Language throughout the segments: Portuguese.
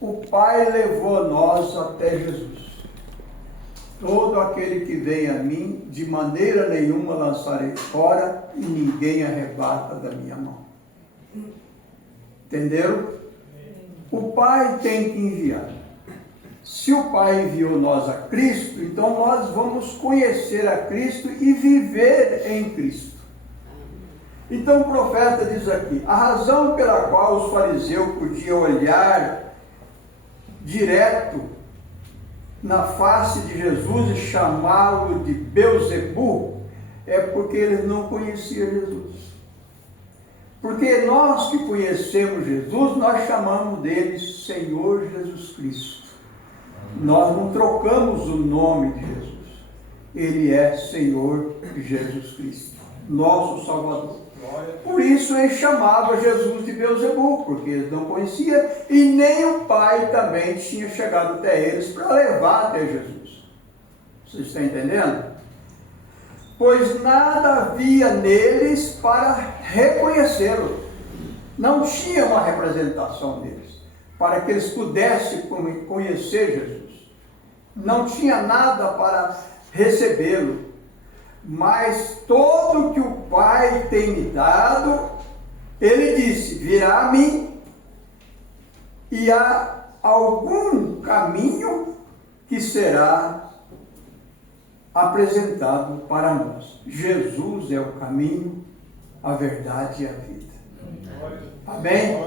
o Pai levou nós até Jesus. Todo aquele que vem a mim, de maneira nenhuma lançarei fora, e ninguém arrebata da minha mão. Entenderam? O Pai tem que enviar. Se o Pai enviou nós a Cristo, então nós vamos conhecer a Cristo e viver em Cristo. Então o profeta diz aqui, a razão pela qual os fariseus podiam olhar direto na face de Jesus e chamá-lo de Belzebu, é porque eles não conheciam Jesus. Porque nós que conhecemos Jesus, nós chamamos dele Senhor Jesus Cristo. Nós não trocamos o nome de Jesus. Ele é Senhor Jesus Cristo, nosso Salvador. Por isso ele chamava Jesus de Belzebu, porque eles não conheciam, e nem o Pai também tinha chegado até eles para levar até Jesus. Vocês estão entendendo? Pois nada havia neles para reconhecê-lo. Não tinha uma representação deles, para que eles pudessem conhecer Jesus. Não tinha nada para recebê-lo. Mas todo que o Pai tem me dado, ele disse, virá a mim, e há algum caminho que será apresentado para nós. Jesus é o caminho, a verdade e a vida. Amém?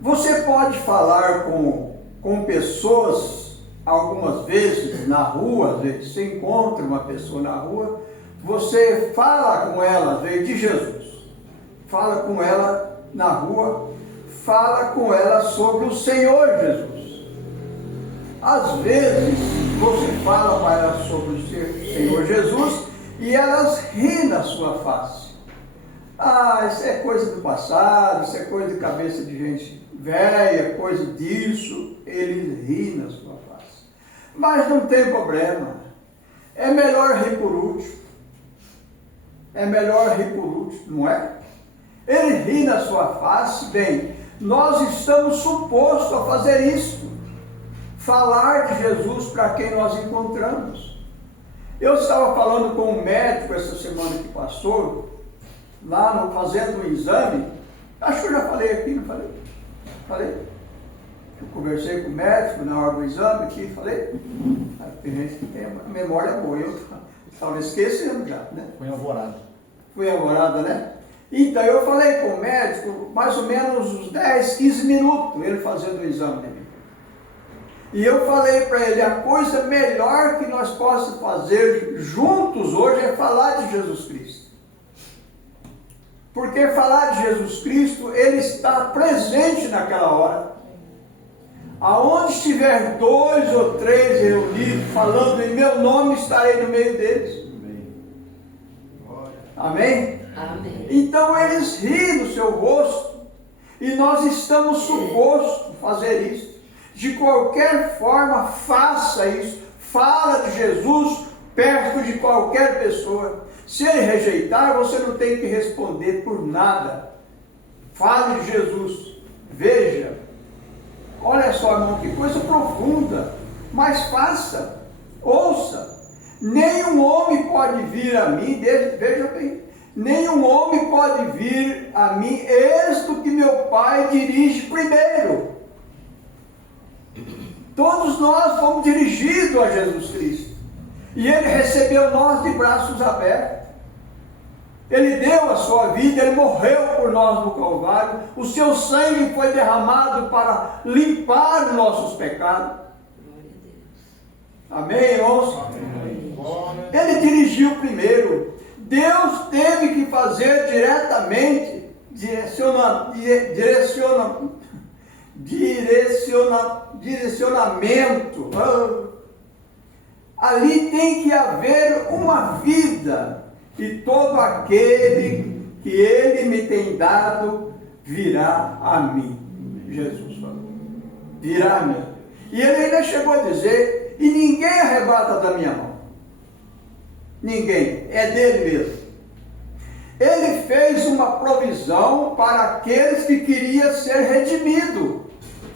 Você pode falar com pessoas, algumas vezes na rua, às vezes você encontra uma pessoa na rua, você fala com ela, às vezes, de Jesus. Fala com ela na rua, fala com ela sobre o Senhor Jesus. Às vezes, você fala para ela sobre o Senhor Jesus e elas riem na sua face. Ah, isso é coisa do passado, isso é coisa de cabeça de gente velha, coisa disso. Eles riem na sua face. Mas não tem problema. É melhor rir por último. É melhor rir por último, não é? Ele ri na sua face, bem, nós estamos supostos a fazer isso. Falar de Jesus para quem nós encontramos. Eu estava falando com um médico essa semana que passou, lá fazendo um exame. Acho que eu já falei aqui, não falei? Falei? Eu conversei com o médico na hora do exame aqui, falei. Tem gente que tem uma memória boa, eu estava esquecendo já, né? Foi alvorada. Foi alvorada, né? Então eu falei com o médico, mais ou menos uns 10, 15 minutos, ele fazendo o exame de mim. E eu falei para ele, a coisa melhor que nós possamos fazer juntos hoje é falar de Jesus Cristo. Porque falar de Jesus Cristo, ele está presente naquela hora. Aonde estiver 2 ou 3 reunidos, falando em meu nome, estarei no meio deles. Amém? Amém. Então eles riem no seu rosto, e nós estamos supostos a fazer isso. De qualquer forma, faça isso. Fala de Jesus perto de qualquer pessoa. Se ele rejeitar, você não tem que responder por nada. Fale de Jesus. Veja. Olha só, irmão, que coisa profunda. Mas faça. Ouça. Nenhum homem pode vir a mim, veja bem, nenhum homem pode vir a mim, eis do que meu Pai dirige primeiro. Todos nós fomos dirigidos a Jesus Cristo. E Ele recebeu nós de braços abertos. Ele deu a sua vida, Ele morreu por nós no Calvário. O seu sangue foi derramado para limpar os nossos pecados. Amém, irmãos? Amém. Ele dirigiu primeiro. Deus teve que fazer diretamente, direcionamento. Ali tem que haver uma vida, e todo aquele que Ele me tem dado virá a mim. Jesus falou, virá a mim. E Ele ainda chegou a dizer, e ninguém arrebata da minha mão. Ninguém, é dele mesmo. Ele fez uma provisão para aqueles que queriam ser redimidos.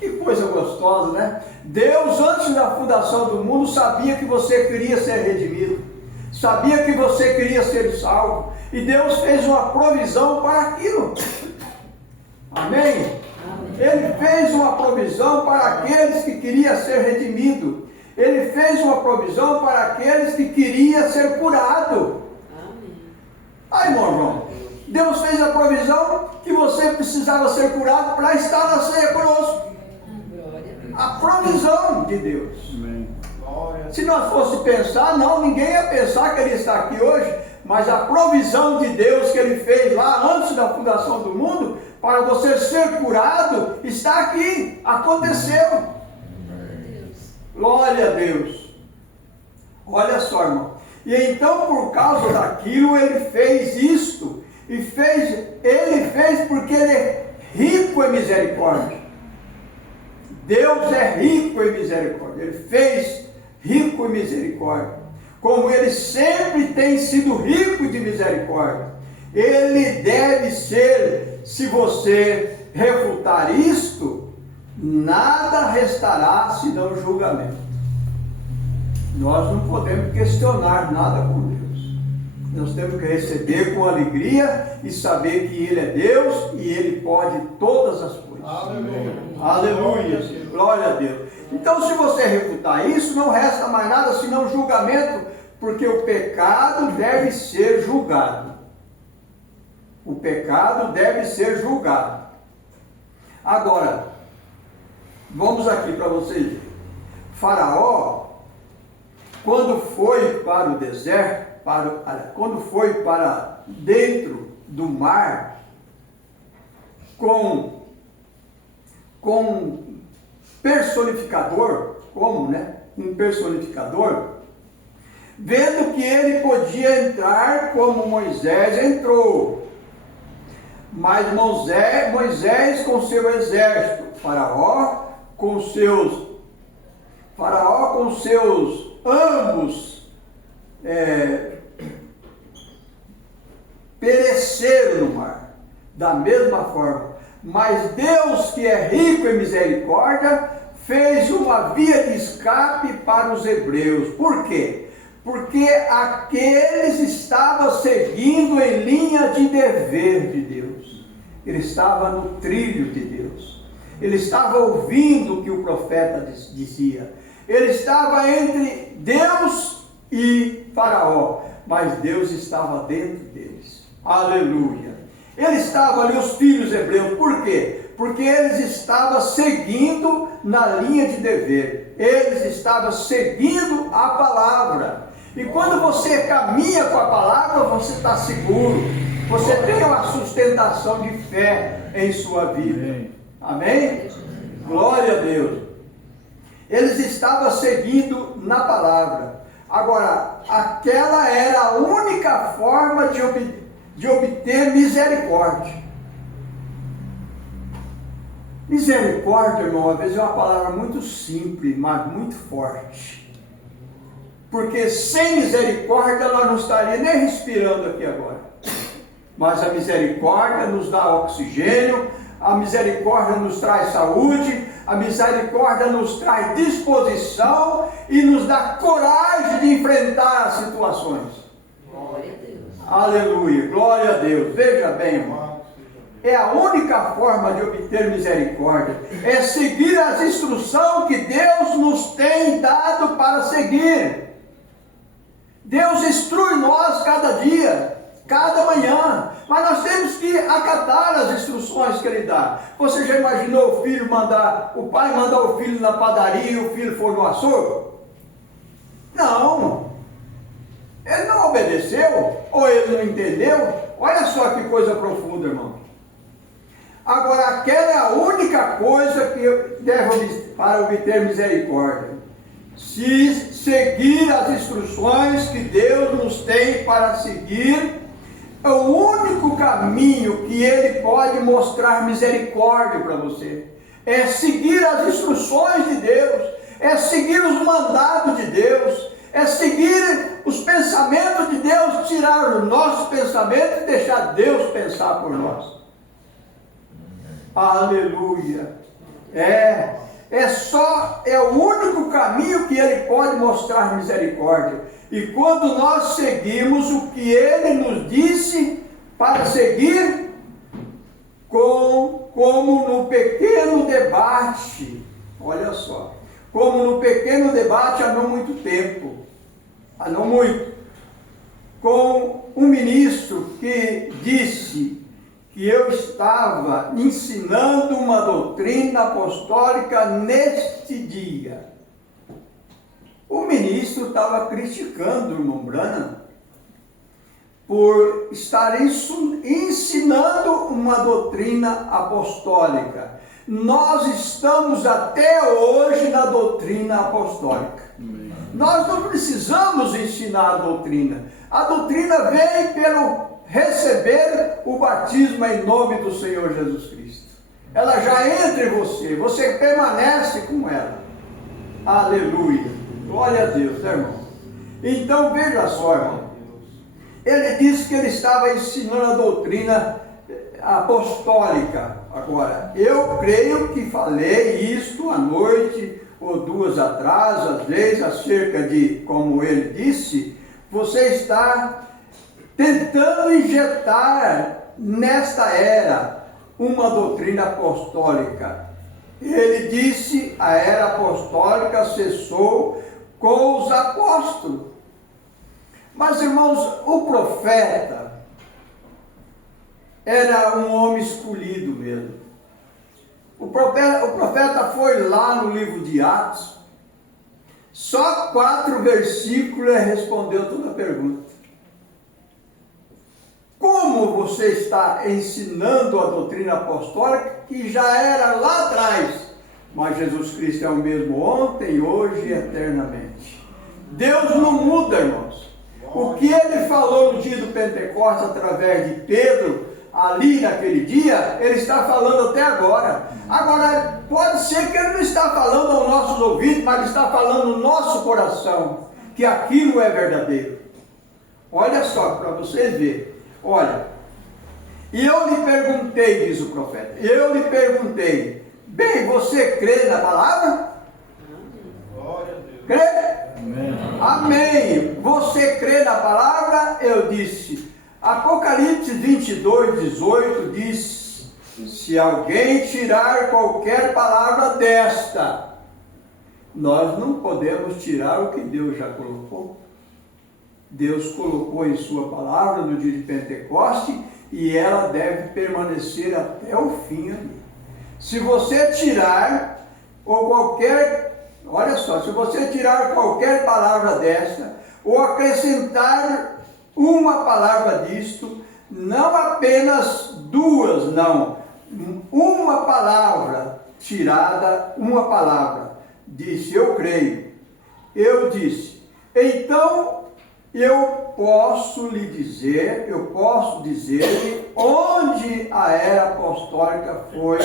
Que coisa gostosa, né? Deus, antes da fundação do mundo, sabia que você queria ser redimido, sabia que você queria ser salvo, e Deus fez uma provisão para aquilo. Amém? Ele fez uma provisão para aqueles que queriam ser redimidos. Ele fez uma provisão para aqueles que queriam ser curados. Aí, meu irmão, Deus fez a provisão que você precisava ser curado para estar na ceia conosco. A provisão de Deus. Se nós fosse pensar, não, ninguém ia pensar que ele está aqui hoje, mas a provisão de Deus que ele fez lá antes da fundação do mundo, para você ser curado, está aqui, aconteceu. Glória a Deus. Olha só, irmão. E então, por causa daquilo, ele fez isto. E ele fez porque ele é rico em misericórdia. Deus é rico em misericórdia. Ele fez rico em misericórdia. Como ele sempre tem sido rico de misericórdia. Ele deve ser, se você refutar isto, nada restará senão julgamento. Nós não podemos questionar nada com Deus. Nós temos que receber com alegria e saber que Ele é Deus e Ele pode todas as coisas. Aleluia. Aleluia. Glória a Deus. Então, se você refutar isso, não resta mais nada senão julgamento, porque o pecado deve ser julgado. O pecado deve ser julgado. Agora, vamos aqui para vocês verem. Faraó, quando foi para o deserto, quando foi para dentro do mar, com personificador, um personificador, vendo que ele podia entrar como Moisés entrou. Mas Moisés com seu exército, Faraó com seus ambos pereceram no mar, da mesma forma. Mas Deus, que é rico em misericórdia, fez uma via de escape para os hebreus. Por quê? Porque aqueles estavam seguindo em linha de dever de Deus. Ele estava no trilho de Deus. Ele estava ouvindo o que o profeta dizia. Ele estava entre Deus e Faraó, mas Deus estava dentro deles. Aleluia. Ele estava ali, os filhos hebreus. Por quê? Porque eles estavam seguindo na linha de dever. Eles estavam seguindo a palavra. E quando você caminha com a palavra, você está seguro. Você tem uma sustentação de fé em sua vida. Amém? Glória a Deus. Eles estavam seguindo na palavra. Agora, aquela era a única forma de obter misericórdia. Misericórdia, irmão, às vezes é uma palavra muito simples, mas muito forte. Porque sem misericórdia nós não estaríamos nem respirando aqui agora. Mas a misericórdia nos dá oxigênio, a misericórdia nos traz saúde, a misericórdia nos traz disposição e nos dá coragem de enfrentar as situações. Glória a Deus. Aleluia, glória a Deus. Veja bem, irmão. É a única forma de obter misericórdia. É seguir as instruções que Deus nos tem dado para seguir. Deus instrui nós cada dia, cada manhã, mas nós temos que acatar as instruções que Ele dá. Você já imaginou o pai mandar o filho na padaria e o filho for no açougue? Não. Ele não obedeceu, ou ele não entendeu. Olha só que coisa profunda, irmão. Agora, aquela é a única coisa que deve para obter misericórdia. Se seguir as instruções que Deus nos tem para seguir, é o único caminho que Ele pode mostrar misericórdia para você. É seguir as instruções de Deus, é seguir os mandatos de Deus, é seguir os pensamentos de Deus, tirar o nosso pensamento e deixar Deus pensar por nós. Aleluia. É o único caminho que Ele pode mostrar misericórdia. E quando nós seguimos o que Ele nos disse para seguir, como no pequeno debate, olha só, como no pequeno debate há não muito tempo, com um ministro que disse que eu estava ensinando uma doutrina apostólica neste dia. O ministro estava criticando o irmão Branham por estar ensinando uma doutrina apostólica. Nós estamos até hoje na doutrina apostólica. Nós não precisamos ensinar a doutrina. A doutrina vem pelo receber o batismo em nome do Senhor Jesus Cristo. Ela já entra em você, você permanece com ela. Aleluia. Glória a Deus, irmão. Então veja só, irmão. Ele disse que ele estava ensinando a doutrina apostólica. Agora, eu creio que falei isto à noite ou duas atrás, às vezes, acerca de, como ele disse, você está tentando injetar nesta era uma doutrina apostólica. Ele disse, a era apostólica cessou com os apóstolos. Mas, irmãos, o profeta era um homem escolhido mesmo. O profeta foi lá no livro de Atos, só 4 versículos e respondeu toda a pergunta. Como você está ensinando a doutrina apostólica que já era lá atrás, mas Jesus Cristo é o mesmo ontem, hoje e eternamente. Deus não muda, irmãos. O que ele falou no dia do Pentecostes através de Pedro, ali naquele dia, ele está falando até agora. Agora, pode ser que ele não está falando aos nossos ouvidos, mas ele está falando no nosso coração, que aquilo é verdadeiro. Olha só, para vocês verem. Olha, e eu lhe perguntei, diz o profeta, eu lhe perguntei, bem, você crê na palavra? Glória a Deus. Crê? Amém. Amém. Você crê na palavra? Eu disse. Apocalipse 22, 18 diz: se alguém tirar qualquer palavra desta, nós não podemos tirar o que Deus já colocou. Deus colocou em sua palavra no dia de Pentecoste e ela deve permanecer até o fim ali. Se você tirar ou olha só, se você tirar qualquer palavra desta, ou acrescentar uma palavra disto, não apenas 2, não, uma palavra tirada, uma palavra, disse, eu creio, eu disse, então eu posso dizer-lhe onde a era apostólica foi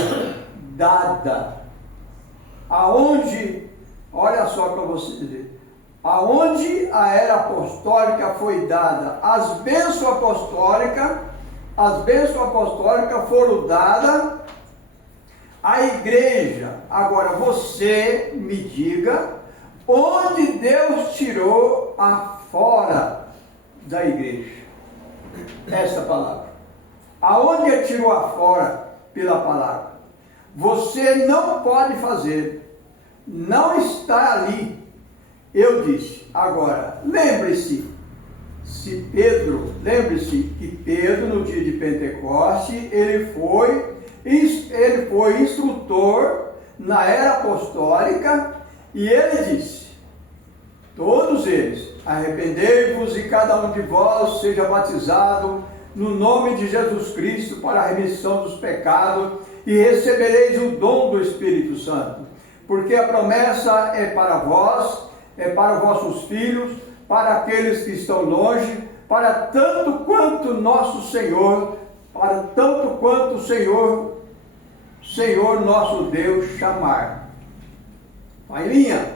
dada, aonde, olha só para você dizer, aonde a era apostólica foi dada, as bênçãos apostólicas foram dadas à igreja. Agora você me diga onde Deus tirou a fora da igreja essa palavra. Aonde ele tirou a fora pela palavra? Você não pode fazer, não está ali. Eu disse, agora, lembre-se que Pedro, no dia de Pentecoste, ele foi instrutor na era apostólica, e ele disse, todos eles, arrependei-vos e cada um de vós seja batizado no nome de Jesus Cristo para a remissão dos pecados, e recebereis o dom do Espírito Santo, porque a promessa é para vós, é para vossos filhos, para aqueles que estão longe, para tanto quanto nosso Senhor, para tanto quanto o Senhor nosso Deus chamar. Vai, linha.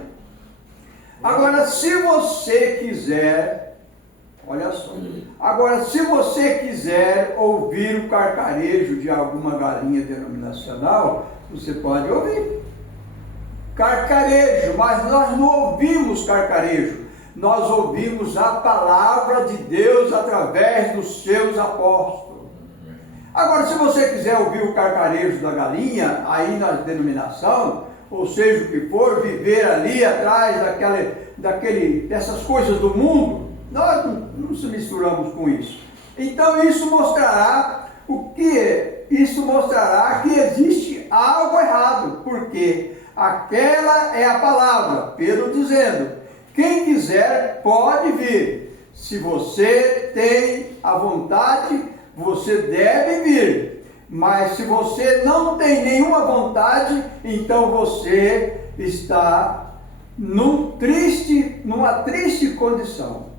Agora, se você quiser, olha só, agora se você quiser ouvir o carcarejo de alguma galinha denominacional, você pode ouvir. carcarejo, mas nós não ouvimos carcarejo. Nós ouvimos a palavra de Deus através dos seus apóstolos. Agora, se você quiser ouvir o carcarejo da galinha, aí na denominação, ou seja o que for, viver ali atrás dessas coisas do mundo, nós não se misturamos com isso. Então isso mostrará Isso mostrará que existe algo errado, porque aquela é a palavra. Pedro dizendo: quem quiser pode vir. Se você tem a vontade, você deve vir. Mas se você não tem nenhuma vontade, então você está numa triste condição.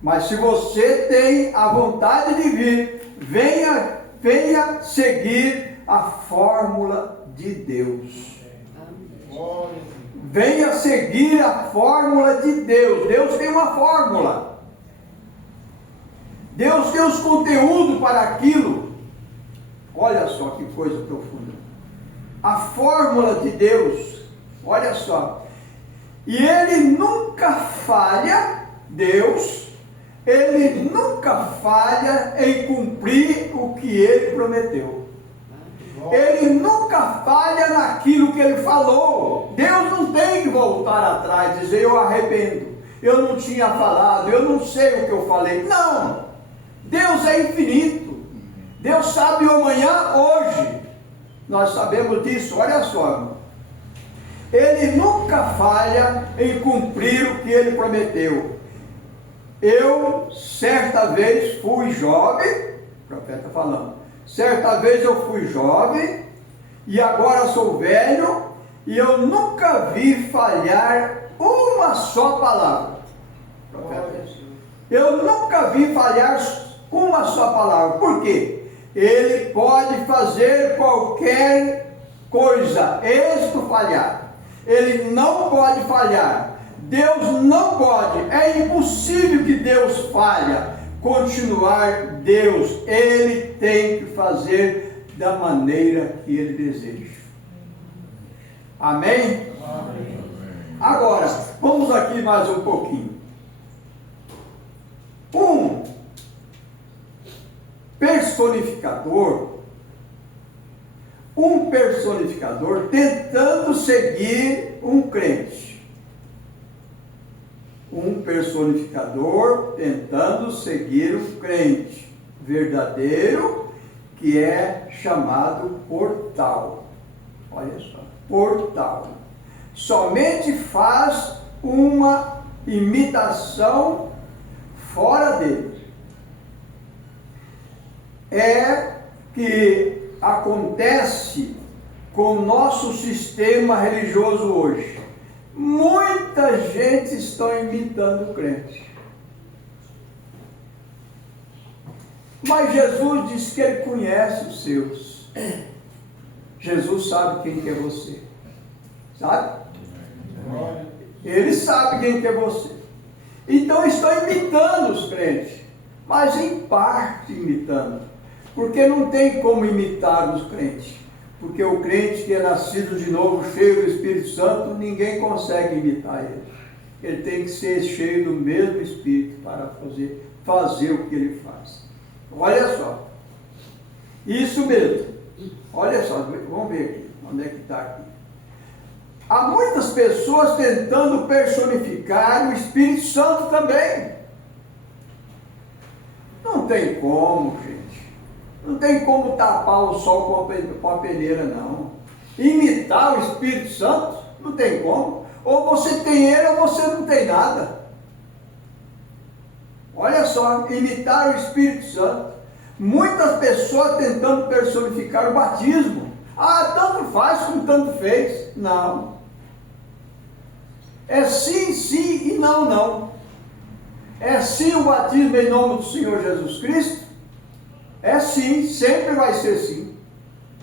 Mas se você tem a vontade de vir, venha seguir a fórmula de Deus. Venha seguir a fórmula de Deus. Deus tem uma fórmula. Deus tem os conteúdos para aquilo. Olha só que coisa profunda. A fórmula de Deus, olha só. E Ele nunca falha, Deus, Ele nunca falha em cumprir o que Ele prometeu. Ele nunca falha naquilo que Ele falou. Deus não tem que voltar atrás e dizer: eu arrependo, eu não tinha falado, eu não sei o que eu falei. Não! Deus é infinito. Deus sabe o amanhã hoje. Nós sabemos disso, olha só, irmão. Ele nunca falha em cumprir o que Ele prometeu. Eu, certa vez, fui jovem, o profeta falando, certa vez eu fui jovem, e agora sou velho, e eu nunca vi falhar uma só palavra. Profeta, eu nunca vi falhar uma só palavra. Por quê? Ele pode fazer qualquer coisa, êxito falhar. Ele não pode falhar. Deus não pode, é impossível que Deus falhe. Continuar Deus, Ele tem que fazer da maneira que Ele deseja. Amém? Amém. Agora, vamos aqui mais um pouquinho. Um personificador tentando seguir um crente. Um personificador tentando seguir um crente verdadeiro, que é chamado portal. Olha só, portal. Somente faz uma imitação fora dele. É que acontece com o nosso sistema religioso hoje. Muita gente está imitando o crente. Mas Jesus disse que Ele conhece os seus. Jesus sabe quem que é você. Sabe? Ele sabe quem que é você. Então estão imitando os crentes. Mas em parte imitando. Porque não tem como imitar os crentes. Porque o crente que é nascido de novo, cheio do Espírito Santo, ninguém consegue imitar ele. Ele tem que ser cheio do mesmo Espírito para fazer o que ele faz. Olha só. Isso mesmo. Olha só, vamos ver aqui. Onde é que está aqui? Há muitas pessoas tentando personificar o Espírito Santo também. Não tem como, gente. Não tem como tapar o sol com a peneira, não. Imitar o Espírito Santo, não tem como. Ou você tem ele ou você não tem nada. Olha só, imitar o Espírito Santo. Muitas pessoas tentando personificar o batismo. Ah, tanto faz como tanto fez. Não. É sim, sim e não, não. É sim o batismo em nome do Senhor Jesus Cristo. É sim, sempre vai ser sim.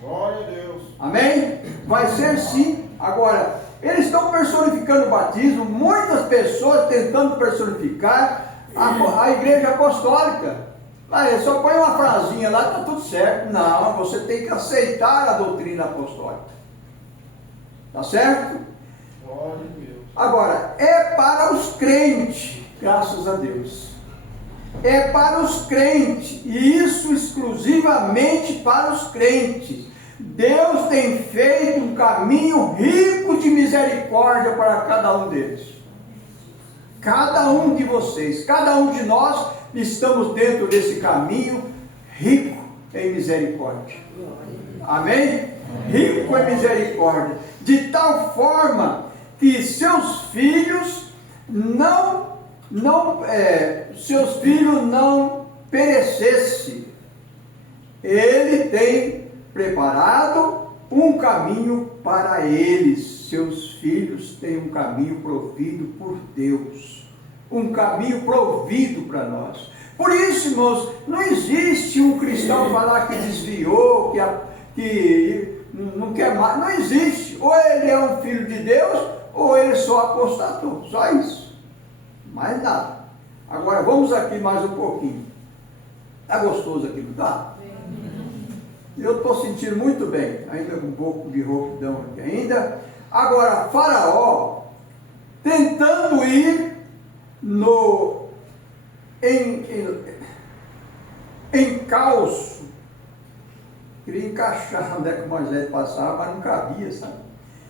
Glória a Deus. Amém? Vai ser sim. Agora, eles estão personificando o batismo, muitas pessoas tentando personificar a igreja apostólica. Aí só põe uma frasinha lá, está tudo certo. Não, você tem que aceitar a doutrina apostólica. Tá certo? crente, graças a Deus. É para os crentes, e isso exclusivamente para os crentes. Deus tem feito um caminho rico de misericórdia para cada um deles. Cada um de vocês, cada um de nós estamos dentro desse caminho rico em misericórdia. Amém? Rico em misericórdia. De tal forma que seus filhos não perecessem. Ele tem preparado um caminho para eles. Seus filhos têm um caminho provido por Deus. Um caminho provido para nós. Por isso, irmãos, não existe um cristão falar que desviou, que não quer mais. Não existe. Ou ele é um filho de Deus, ou ele só apostatou. Só isso. Mais nada. Agora vamos aqui mais um pouquinho. Está gostoso aqui, não está? Eu estou sentindo muito bem. Ainda com um pouco de rouquidão aqui ainda. Agora, Faraó, tentando ir em calço, queria encaixar onde é que Moisés passava, mas não cabia, sabe?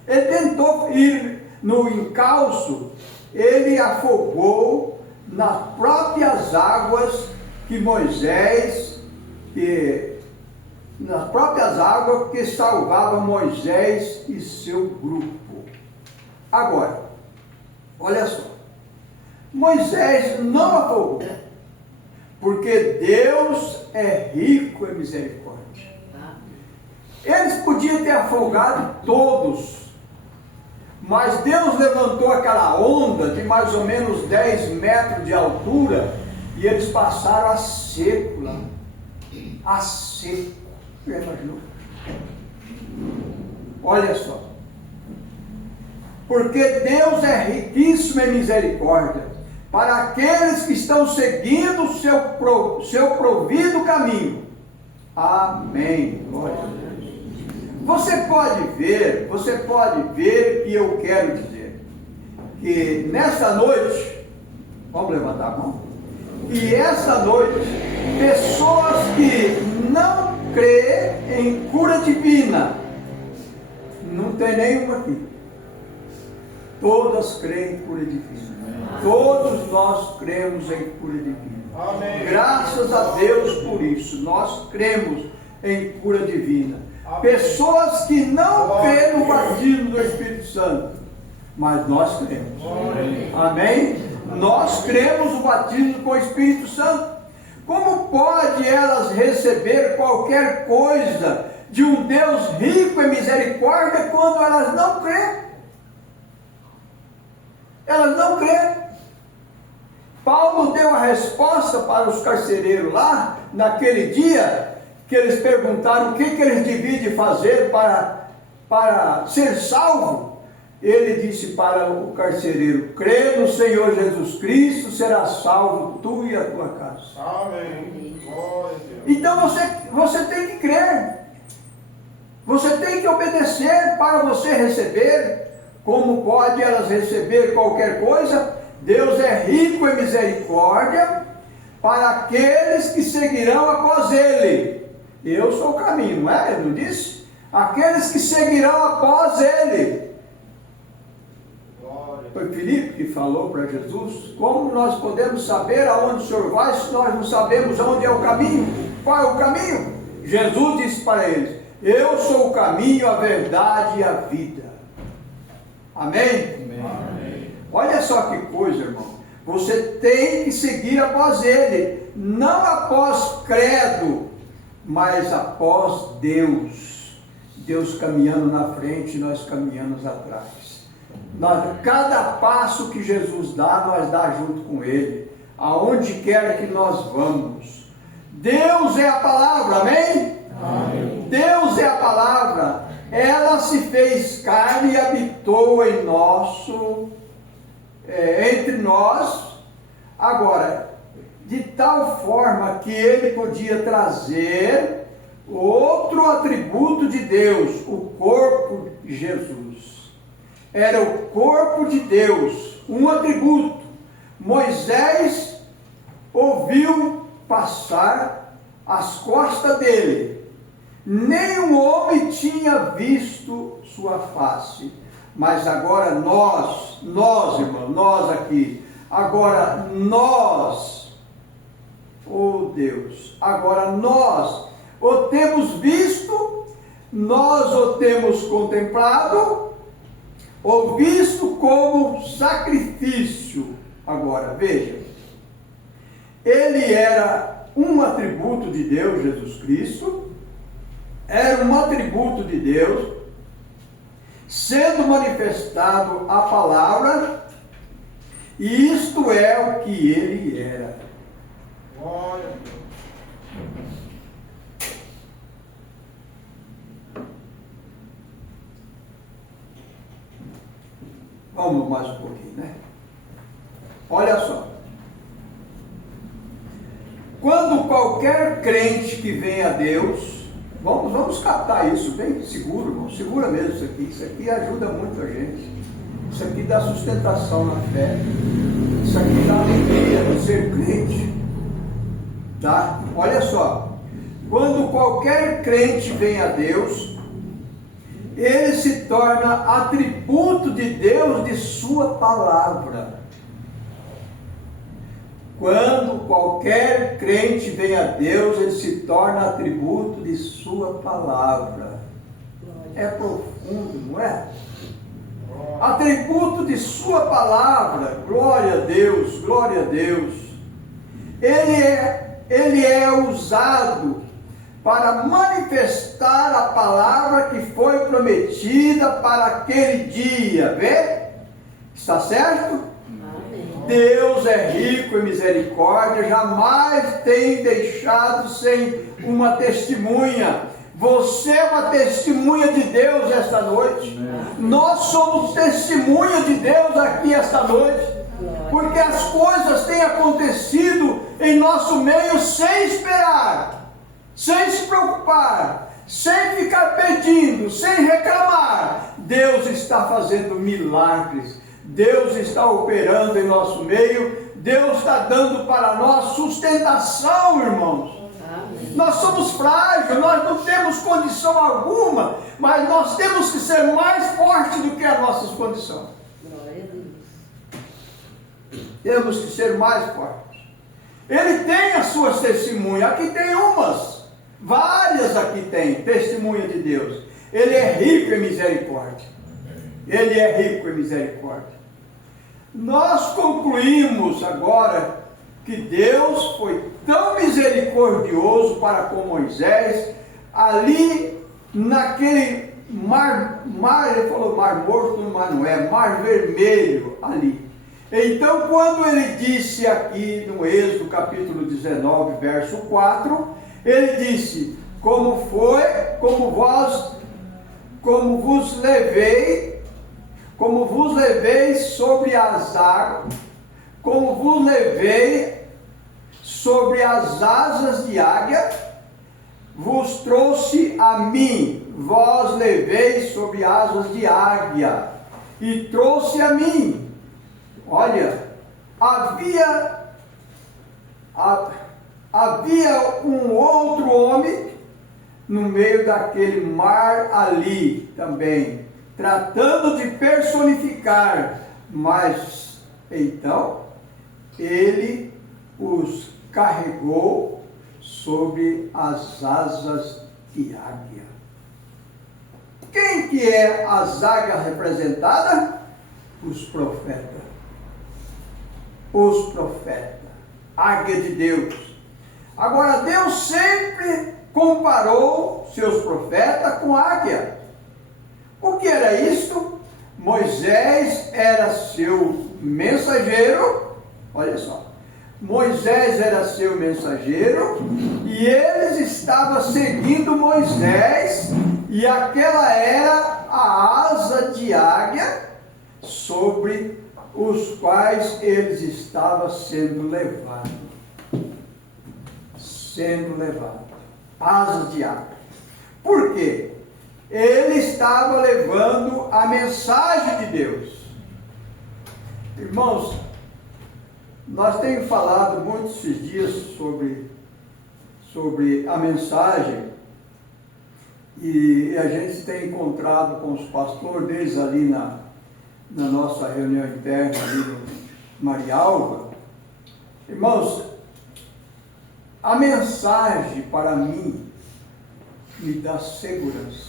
Ele tentou ir no encalço, ele afogou nas próprias águas que Moisés, nas próprias águas que salvava Moisés e seu grupo. Agora, olha só, Moisés não afogou, porque Deus é rico em misericórdia. Eles podiam ter afogado todos, mas Deus levantou aquela onda de mais ou menos 10 metros de altura e eles passaram a seco lá. A seco. Você imaginou? Olha só. Porque Deus é riquíssimo em misericórdia para aqueles que estão seguindo o seu provido caminho. Amém. Glória a Deus. Você pode ver que eu quero dizer que nesta noite, vamos levantar a mão, e esta noite, pessoas que não crêem em cura divina, não tem nenhuma aqui, todas creem em cura divina, todos nós cremos em cura divina. Amém. Graças a Deus por isso, nós cremos em cura divina. Pessoas que não creem no batismo do Espírito Santo, mas nós cremos. Amém? Nós cremos no batismo com o Espírito Santo. Como pode elas receber qualquer coisa de um Deus rico em misericórdia quando elas não creem? Elas não creem. Paulo deu a resposta para os carcereiros lá, naquele dia, que eles perguntaram o que eles deviam de fazer para ser salvo. Ele disse para o carcereiro: crê no Senhor Jesus Cristo, será salvo tu e a tua casa. Amém. Glória a Deus. Então você tem que crer. Você tem que obedecer para você receber. Como pode elas receber qualquer coisa? Deus é rico em misericórdia para aqueles que seguirão após Ele. Eu sou o caminho, não é? Ele não disse? Aqueles que seguirão após Ele. Foi Filipe que falou para Jesus: como nós podemos saber aonde o Senhor vai se nós não sabemos onde é o caminho? Qual é o caminho? Jesus disse para eles: eu sou o caminho, a verdade e a vida. Amém? Amém. Olha só que coisa, irmão. Você tem que seguir após Ele, não após credo, mas após Deus. Deus caminhando na frente e nós caminhamos atrás. Cada passo que Jesus dá, nós dá junto com Ele, aonde quer que nós vamos. Deus é a palavra, amém? Amém. Deus é a palavra. Ela se fez carne e habitou em entre nós. Agora, de tal forma que Ele podia trazer outro atributo de Deus, o corpo de Jesus. Era o corpo de Deus, um atributo, Moisés ouviu passar às costas dele. Nenhum homem tinha visto sua face. Mas agora nós, irmão, nós aqui, agora nós, oh Deus, agora nós o temos visto, nós o temos contemplado, ou visto como sacrifício. Agora, veja, ele era um atributo de Deus, Jesus Cristo, era um atributo de Deus, sendo manifestado a palavra, e isto é o que ele era. Glória a Deus. Vamos mais um pouquinho, né? Olha só. Quando qualquer crente que vem a Deus, vamos captar isso bem seguro, irmão. Segura mesmo isso aqui. Isso aqui ajuda muito a gente. Isso aqui dá sustentação na fé. Isso aqui dá alegria de ser crente. Tá? Olha só. Quando qualquer crente vem a Deus, ele se torna atributo de Deus, de sua palavra. Quando qualquer crente vem a Deus, ele se torna atributo de sua palavra. É profundo, não é? Atributo de sua palavra. Glória a Deus, glória a Deus. Ele é usado para manifestar a palavra que foi prometida para aquele dia. Vê? Está certo? Deus é rico em misericórdia, jamais tem deixado sem uma testemunha. Você é uma testemunha de Deus esta noite. Nós somos testemunha de Deus aqui esta noite, porque as coisas têm acontecido em nosso meio sem esperar, sem se preocupar, sem ficar pedindo, sem reclamar. Deus está fazendo milagres. Deus está operando em nosso meio, Deus está dando para nós sustentação, irmãos. Amém. Nós somos frágeis, nós não temos condição alguma, mas nós temos que ser mais fortes do que as nossas condições. Glória a Deus. Temos que ser mais fortes. Ele tem as suas testemunhas, aqui tem umas, várias aqui tem, testemunha de Deus. Ele é rico em misericórdia. Ele é rico em misericórdia. Nós concluímos agora que Deus foi tão misericordioso para com Moisés, ali naquele mar, ele falou mar morto, mas não é, mar vermelho ali. Então, quando ele disse aqui no Êxodo capítulo 19, verso 4, ele disse: como vos levei sobre as águas, como vos levei sobre as asas de águia, vos trouxe a mim, vós levei sobre asas de águia, e trouxe a mim. Olha, havia um outro homem no meio daquele mar ali também, tratando de personificar, mas então ele os carregou sobre as asas de águia. Quem que é as águias representadas? Os profetas. Os profetas, águia de Deus. Agora, Deus sempre comparou seus profetas com águia. O que era isto? Moisés era seu mensageiro, olha só, Moisés era seu mensageiro, e eles estavam seguindo Moisés, e aquela era a asa de águia sobre os quais eles estavam sendo levados. Asas de águia. Por quê? Ele estava levando a mensagem de Deus. Irmãos, Nós temos falado muito esses dias sobre a mensagem, e a gente tem encontrado com os pastores deles ali na nossa reunião interna, ali no Marialva. Irmãos, a mensagem para mim me dá segurança.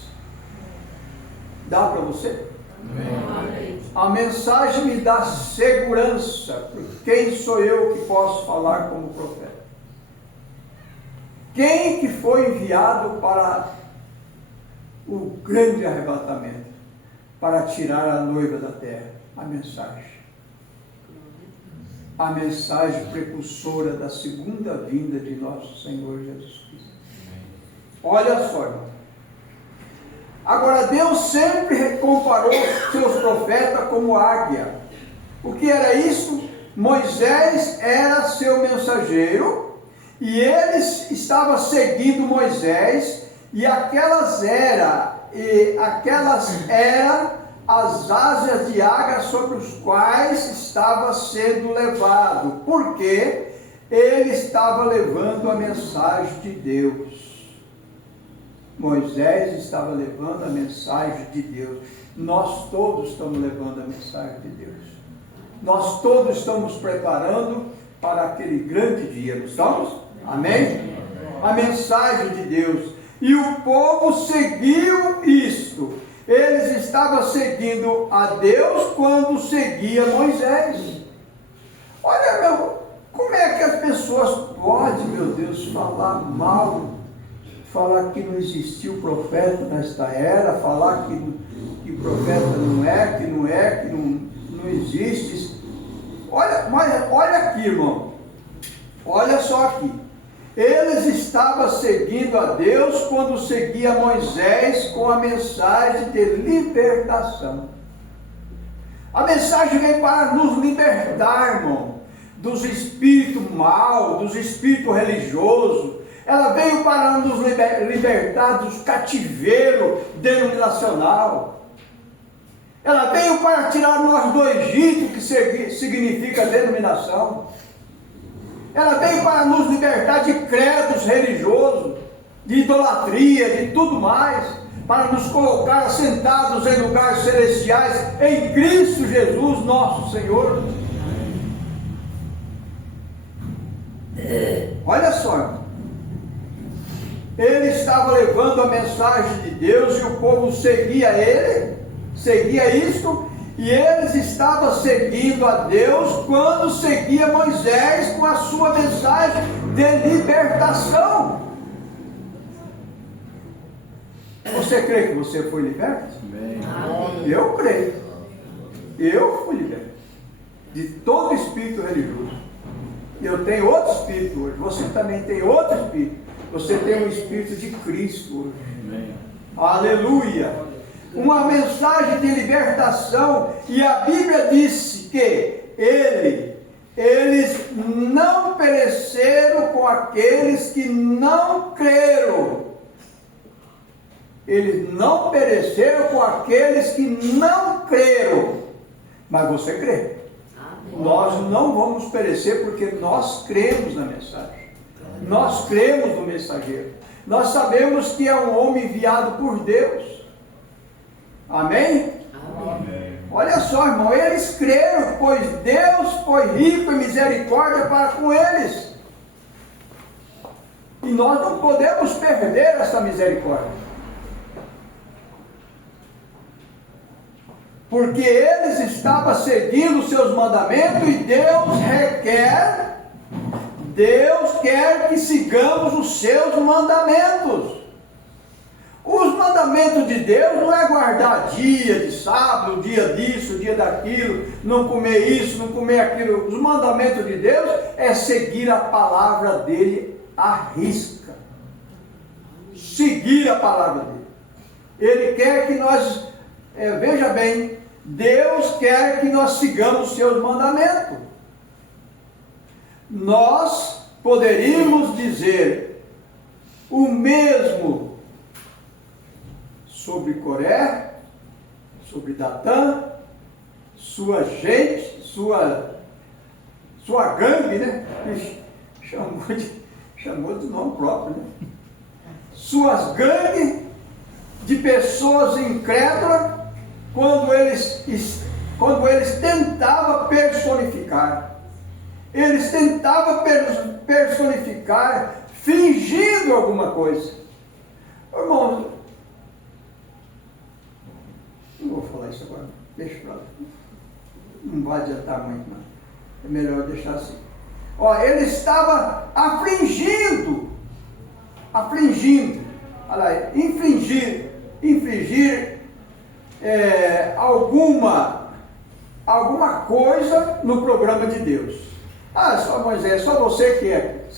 Dá para você? Amém. A mensagem me dá segurança, porque quem sou eu que posso falar como profeta? Quem que foi enviado para o grande arrebatamento, para tirar a noiva da terra? A mensagem. A mensagem precursora da segunda vinda de nosso Senhor Jesus Cristo. Olha só, irmão. Agora, Deus sempre comparou seus profetas como águia. O que era isso? Moisés era seu mensageiro, e eles estavam seguindo Moisés, e aquelas eram as asas de águia sobre os quais estava sendo levado, porque ele estava levando a mensagem de Deus. Moisés estava levando a mensagem de Deus. Nós todos estamos levando a mensagem de Deus. Nós todos estamos preparando para aquele grande dia, não estamos? Amém? A mensagem de Deus. E o povo seguiu isto. Eles estavam seguindo a Deus quando seguia Moisés. Olha, meu, como é que as pessoas podem, meu Deus, falar mal? Falar que não existiu profeta nesta era, falar que profeta não existe. Olha aqui, irmão. Olha só aqui. Eles estavam seguindo a Deus quando seguia Moisés com a mensagem de libertação. A mensagem vem para nos libertar, irmão, dos espíritos maus, dos espíritos religiosos. Ela veio para nos libertar dos cativeiros denominacional. Ela veio para tirar nós do Egito, que significa denominação. Ela veio para nos libertar de credos religiosos, de idolatria, de tudo mais, para nos colocar assentados em lugares celestiais, em Cristo Jesus, nosso Senhor. Olha só, ele estava levando a mensagem de Deus e o povo seguia ele, seguia isto, e eles estavam seguindo a Deus quando seguia Moisés com a sua mensagem de libertação. Você crê que você foi liberto? Amém. Eu creio. Eu fui liberto de todo espírito religioso. E eu tenho outro espírito hoje. Você também tem outro espírito. Você tem um espírito de Cristo hoje. Amém. Aleluia. Uma mensagem de libertação. E a Bíblia disse que eles não pereceram com aqueles que não creram. Eles não pereceram com aqueles que não creram. Mas você crê. Amém. Nós não vamos perecer porque nós cremos na mensagem. Nós cremos no mensageiro. Nós sabemos que é um homem enviado por Deus. Amém? Amém. Olha só, irmão, eles creram, pois Deus foi rico em misericórdia para com eles. E nós não podemos perder essa misericórdia. Porque eles estavam seguindo os seus mandamentos e Deus quer que sigamos os seus mandamentos. Os mandamentos de Deus não é guardar dia de sábado, dia disso, dia daquilo, não comer isso, não comer aquilo. Os mandamentos de Deus é seguir a palavra dele à risca. Seguir a palavra dele. Ele quer que nós, veja bem, Deus quer que nós sigamos os seus mandamentos. Nós poderíamos dizer o mesmo sobre Coré, sobre Datã, sua gente, sua gangue, né? Chamou de nome próprio, né? Suas gangues de pessoas incrédulas, quando eles tentavam personificar. Eles tentavam personificar fingindo alguma coisa. Irmãos, não vou falar isso agora, deixa pra lá. Não vai adiantar muito, não. É melhor deixar assim. Ele estava afligindo, olha lá, infligir alguma coisa no programa de Deus. Só Moisés, só você que é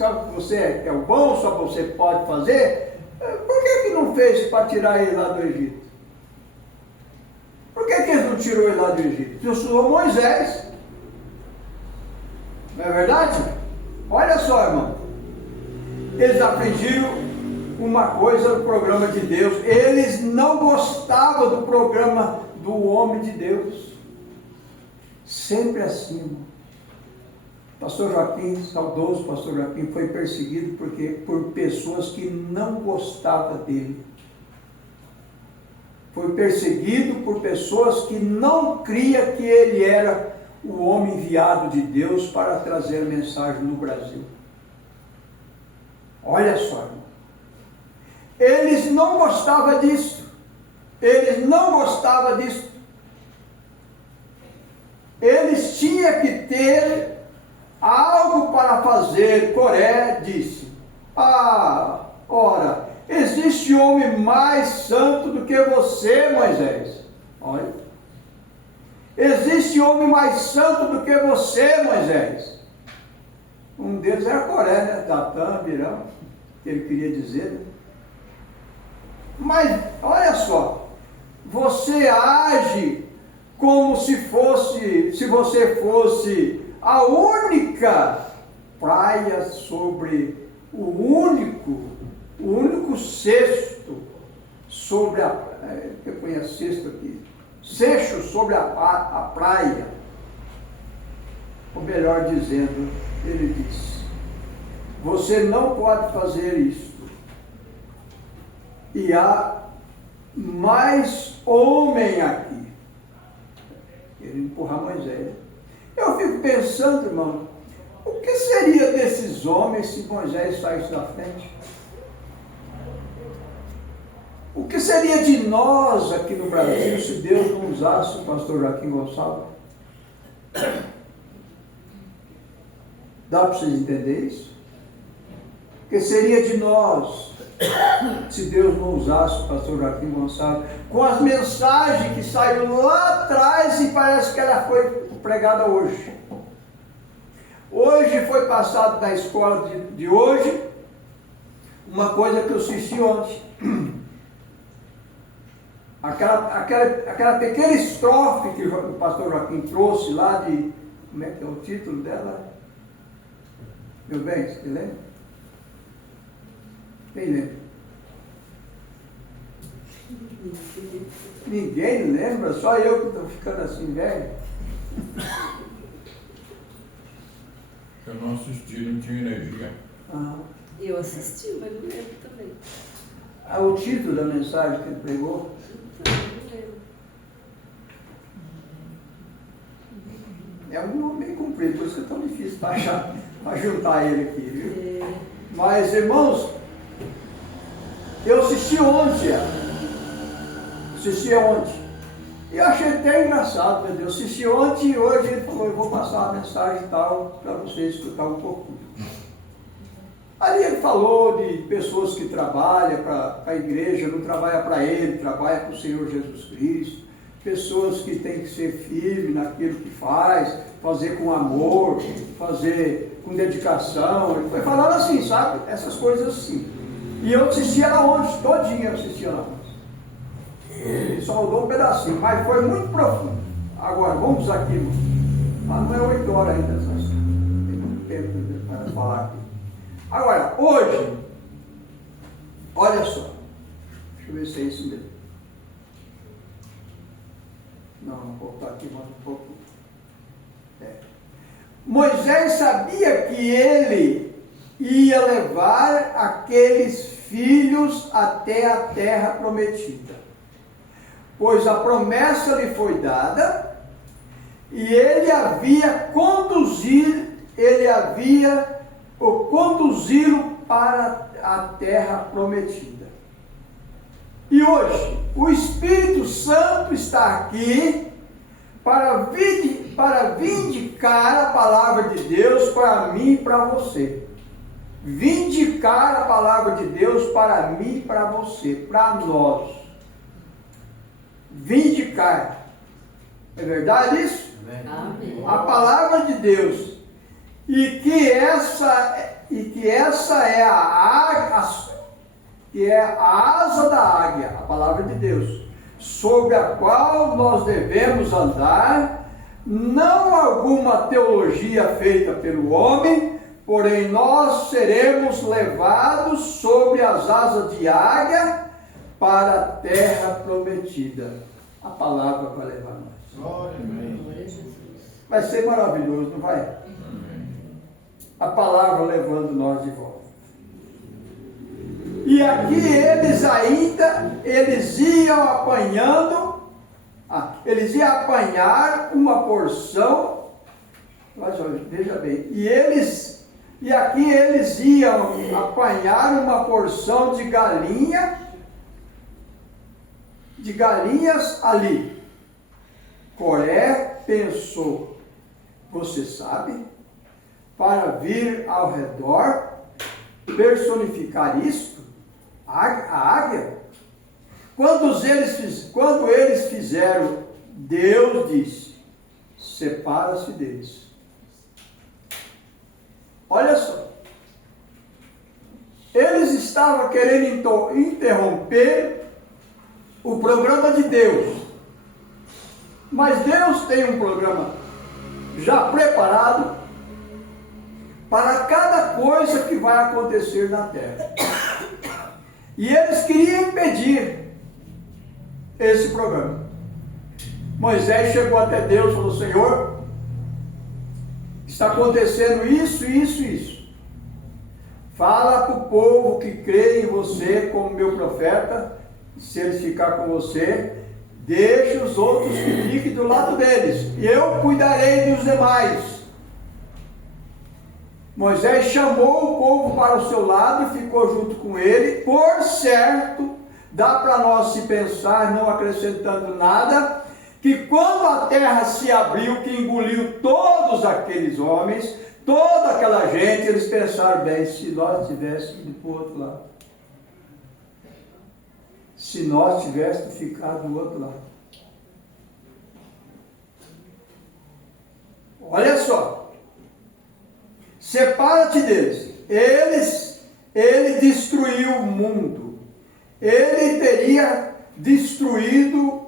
o bom, só você pode fazer. Por que não fez para tirar ele lá do Egito? Por que eles não tirou ele lá do Egito? Usou Moisés. Não é verdade? Olha só, irmão. Eles afligiram uma coisa no programa de Deus. Eles não gostavam do programa do homem de Deus. Sempre assim, irmão. Pastor Joaquim, saudoso Pastor Joaquim, foi perseguido por pessoas que não gostavam dele. Foi perseguido por pessoas que não criam que ele era o homem enviado de Deus para trazer a mensagem no Brasil. Olha só, irmão. Eles não gostavam disso. Eles tinham que ter algo para fazer. Coré disse: ora, existe homem mais santo do que você, Moisés. Olha. Existe homem mais santo do que você, Moisés. Um deles era Coré, né? Datã, Abirão, que ele queria dizer, né? Mas, olha só, você age como se você fosse a única praia sobre o único cesto sobre eu conheço cesto aqui, cesto sobre a praia, ou melhor dizendo, ele disse: você não pode fazer isto, e há mais homem aqui. Ele empurra Moisés. Eu fico pensando, irmão, o que seria desses homens se Moisés saísse da frente? O que seria de nós aqui no Brasil se Deus não usasse o pastor Joaquim Gonçalves? Dá para vocês entenderem isso? O que seria de nós se Deus não usasse o pastor Joaquim Gonçalves, com as mensagens que saíram lá atrás e parece que ela foi pregada hoje. Hoje foi passado na escola de hoje uma coisa que eu assisti ontem. Aquela pequena estrofe que o pastor Joaquim trouxe lá de... Como é que é o título dela? Meu bem, você lembra? Quem lembra? Ninguém lembra, só eu que estou ficando assim velho. Eu não assisti, não tinha energia. Eu assisti, mas não lembro também. O título da mensagem que ele pregou? Não lembro. É um nome bem comprido, por isso que é tão difícil para juntar ele aqui, viu? Mas, irmãos, eu assisti ontem. E eu achei até engraçado, meu Deus. Eu assisti ontem e hoje ele falou: eu vou passar uma mensagem tal para vocês escutar um pouco. Ali ele falou de pessoas que trabalham para a igreja, não trabalham para ele, trabalham para o Senhor Jesus Cristo. Pessoas que têm que ser firmes naquilo que faz, fazer com amor, fazer com dedicação. Ele foi falando assim, sabe? Essas coisas assim. E eu assisti ela ontem, todinha eu assisti ela ontem. Ele só mudou um pedacinho, mas foi muito profundo. Agora, vamos aqui, mas não é 8 horas ainda, tem muito tempo para falar aqui. Agora, hoje, olha só, deixa eu ver se é isso mesmo. Não, vou voltar aqui mais um pouco. Moisés sabia que ele ia levar aqueles filhos até a terra prometida, pois a promessa lhe foi dada e ele havia conduzi-lo para a terra prometida. E hoje, o Espírito Santo está aqui para vindicar a palavra de Deus para mim e para você. Vindicar a palavra de Deus para mim e para você, para nós. Vindicar. É verdade isso? Amém. A palavra de Deus. E que essa é a asa da águia, a palavra de Deus, sobre a qual nós devemos andar, não alguma teologia feita pelo homem, porém nós seremos levados sobre as asas de águia para a terra prometida. A palavra vai levar nós. Glória a Jesus. Vai ser maravilhoso, não vai? A palavra levando nós de volta. E aqui eles iam apanhar uma porção, veja bem, e aqui eles iam apanhar uma porção de galinhas ali. Coré pensou, você sabe, para vir ao redor, personificar isto, a águia. Quando eles fizeram, Deus disse, separa-se deles. Olha só, eles estavam querendo interromper o programa de Deus, mas Deus tem um programa já preparado para cada coisa que vai acontecer na terra. E eles queriam impedir esse programa. Moisés chegou até Deus e falou, Senhor, está acontecendo isso, isso, isso. Fala para o povo que crê em você como meu profeta, se eles ficar com você, deixe os outros que fiquem do lado deles, e eu cuidarei dos demais. Moisés chamou o povo para o seu lado e ficou junto com ele. Por certo, dá para nós se pensar, não acrescentando nada, que quando a terra se abriu, que engoliu todos aqueles homens, toda aquela gente, eles pensaram, bem, se nós tivéssemos ido para o outro lado. Se nós tivéssemos ficado do outro lado. Olha só. Separa-te deles. Ele destruiu o mundo. Ele teria destruído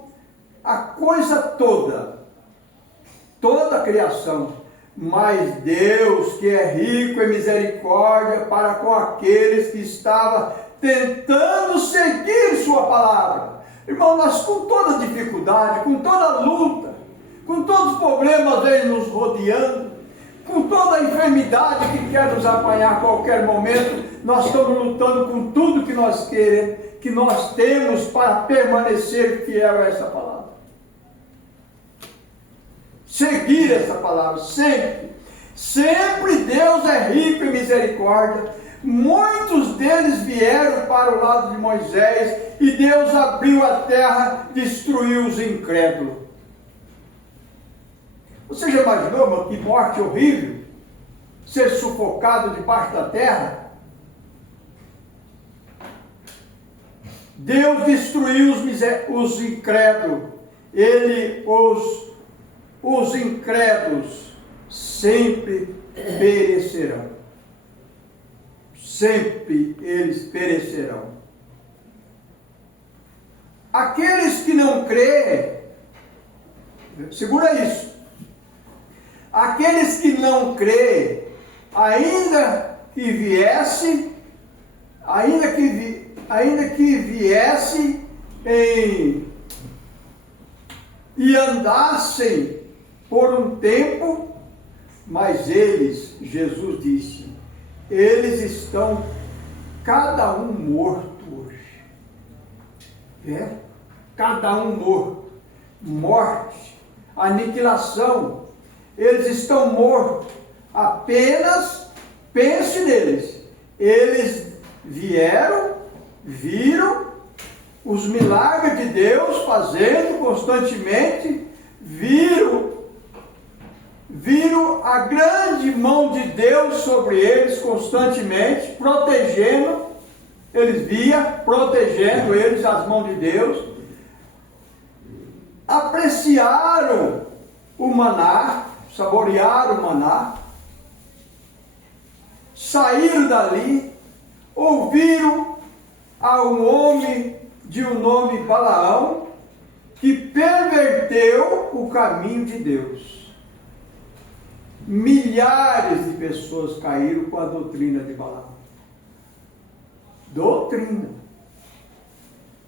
a coisa toda. Toda a criação. Mas Deus, que é rico em misericórdia para com aqueles que estavam tentando seguir sua palavra. Irmão, nós com toda dificuldade, com toda luta, com todos os problemas aí nos rodeando, com toda a enfermidade que quer nos apanhar a qualquer momento, nós estamos lutando com tudo que nós queremos, que nós temos para permanecer fiel a essa palavra. Seguir essa palavra, sempre. Sempre Deus é rico em misericórdia. Muitos deles vieram para o lado de Moisés e Deus abriu a terra, destruiu os incrédulos. Você já imaginou, meu, que morte horrível? Ser sufocado debaixo da terra? Deus destruiu os incrédulos. Os incrédulos sempre perecerão. Sempre eles perecerão. Aqueles que não creem, segura isso. Aqueles que não creem, ainda que viesse e andassem por um tempo, Mas eles, Jesus disse, eles estão cada um morto hoje. Cada um morto. Morte, aniquilação. Eles estão mortos. Apenas pense neles. Eles vieram, viram os milagres de Deus fazendo constantemente, viram a grande mão de Deus sobre eles constantemente, protegendo, eles viam, protegendo eles, as mãos de Deus, apreciaram o maná, saborearam o maná, saíram dali, ouviram a um homem de um nome Balaão, que perverteu o caminho de Deus. Milhares de pessoas caíram com a doutrina de Balaão. Doutrina.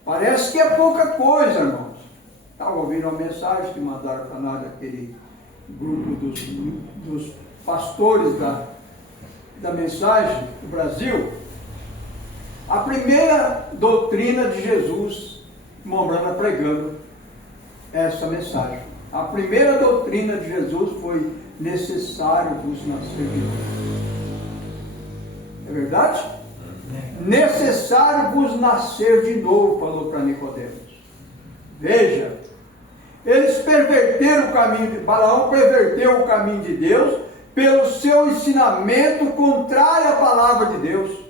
Parece que é pouca coisa, irmãos. Estava ouvindo uma mensagem que mandaram para nós daquele grupo dos pastores da mensagem do Brasil. A primeira doutrina de Jesus, Mombrana pregando essa mensagem. A primeira doutrina de Jesus foi: necessário vos nascer de novo. É verdade? Necessário vos nascer de novo, falou para Nicodemos. Veja, eles perverteram o caminho de Balaão, perverteu o caminho de Deus pelo seu ensinamento contrário à palavra de Deus.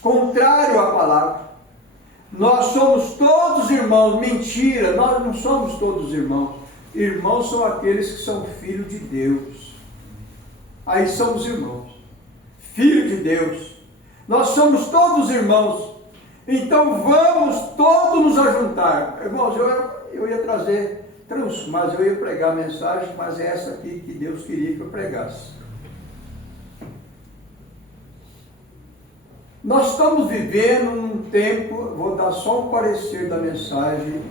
Contrário à palavra. Nós somos todos irmãos. Mentira, nós não somos todos irmãos. Irmãos são aqueles que são filhos de Deus. Aí são os irmãos. Filho de Deus. Nós somos todos irmãos. Então vamos todos nos ajuntar. Irmãos, eu ia trazer, mas eu ia pregar a mensagem, mas é essa aqui que Deus queria que eu pregasse. Nós estamos vivendo num tempo, vou dar só um parecer da mensagem.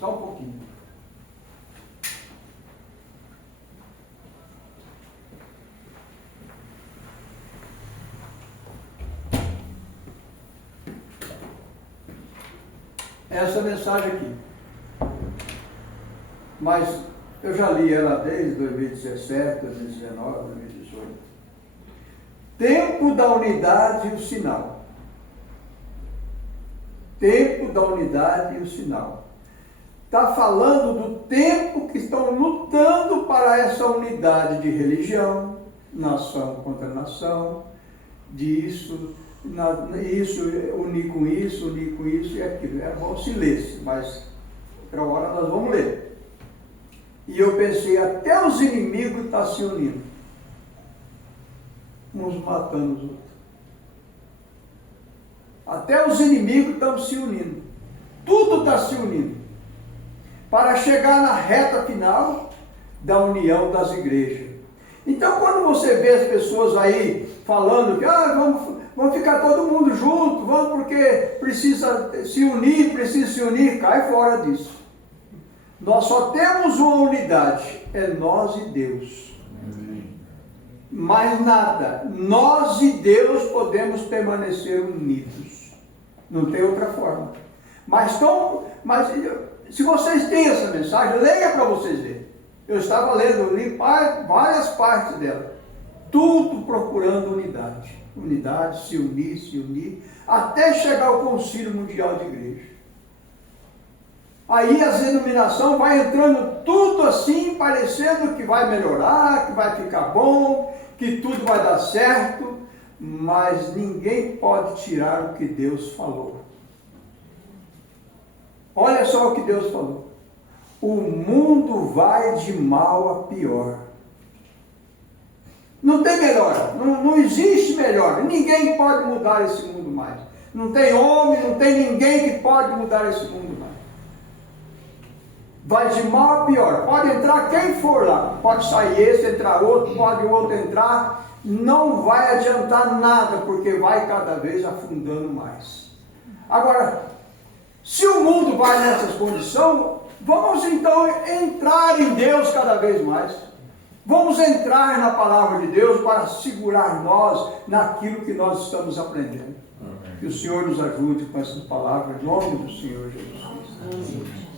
Só um pouquinho. Essa mensagem aqui. Mas eu já li ela desde 2017, 2019, 2018. Tempo da unidade e o sinal. Tempo da unidade e o sinal. Está falando do tempo que estão lutando para essa unidade de religião, nação contra nação, disso, unir com isso e aquilo. É bom se lesse, mas outra hora nós vamos ler. E eu pensei, até os inimigos estão se unindo. Uns matando os outros. Até os inimigos estão se unindo. Tudo está se unindo. Para chegar na reta final da união das igrejas. Então, quando você vê as pessoas aí falando que vamos ficar todo mundo junto, vamos porque precisa se unir, cai fora disso. Nós só temos uma unidade, é nós e Deus. Mais nada, nós e Deus podemos permanecer unidos. Não tem outra forma. Mas se vocês têm essa mensagem, leia para vocês verem. Eu estava lendo, li várias partes dela. Tudo procurando unidade. Unidade, se unir, até chegar ao Concílio Mundial de Igreja. Aí as denominações vai entrando tudo assim, parecendo que vai melhorar, que vai ficar bom, que tudo vai dar certo, mas ninguém pode tirar o que Deus falou. Olha só o que Deus falou. O mundo vai de mal a pior. Não tem melhor, não existe melhor. Ninguém pode mudar esse mundo mais. Não tem homem, não tem ninguém que pode mudar esse mundo mais. vai de mal a pior. Pode entrar quem for lá, pode sair esse, entrar outro, pode o outro entrar, não vai adiantar nada, porque vai cada vez afundando mais. Agora, se o mundo vai nessas condições, vamos então entrar em Deus cada vez mais. Vamos entrar na palavra de Deus para segurar nós naquilo que nós estamos aprendendo. Amém. Que o Senhor nos ajude com essa palavra, em nome do Senhor Jesus Cristo. Amém.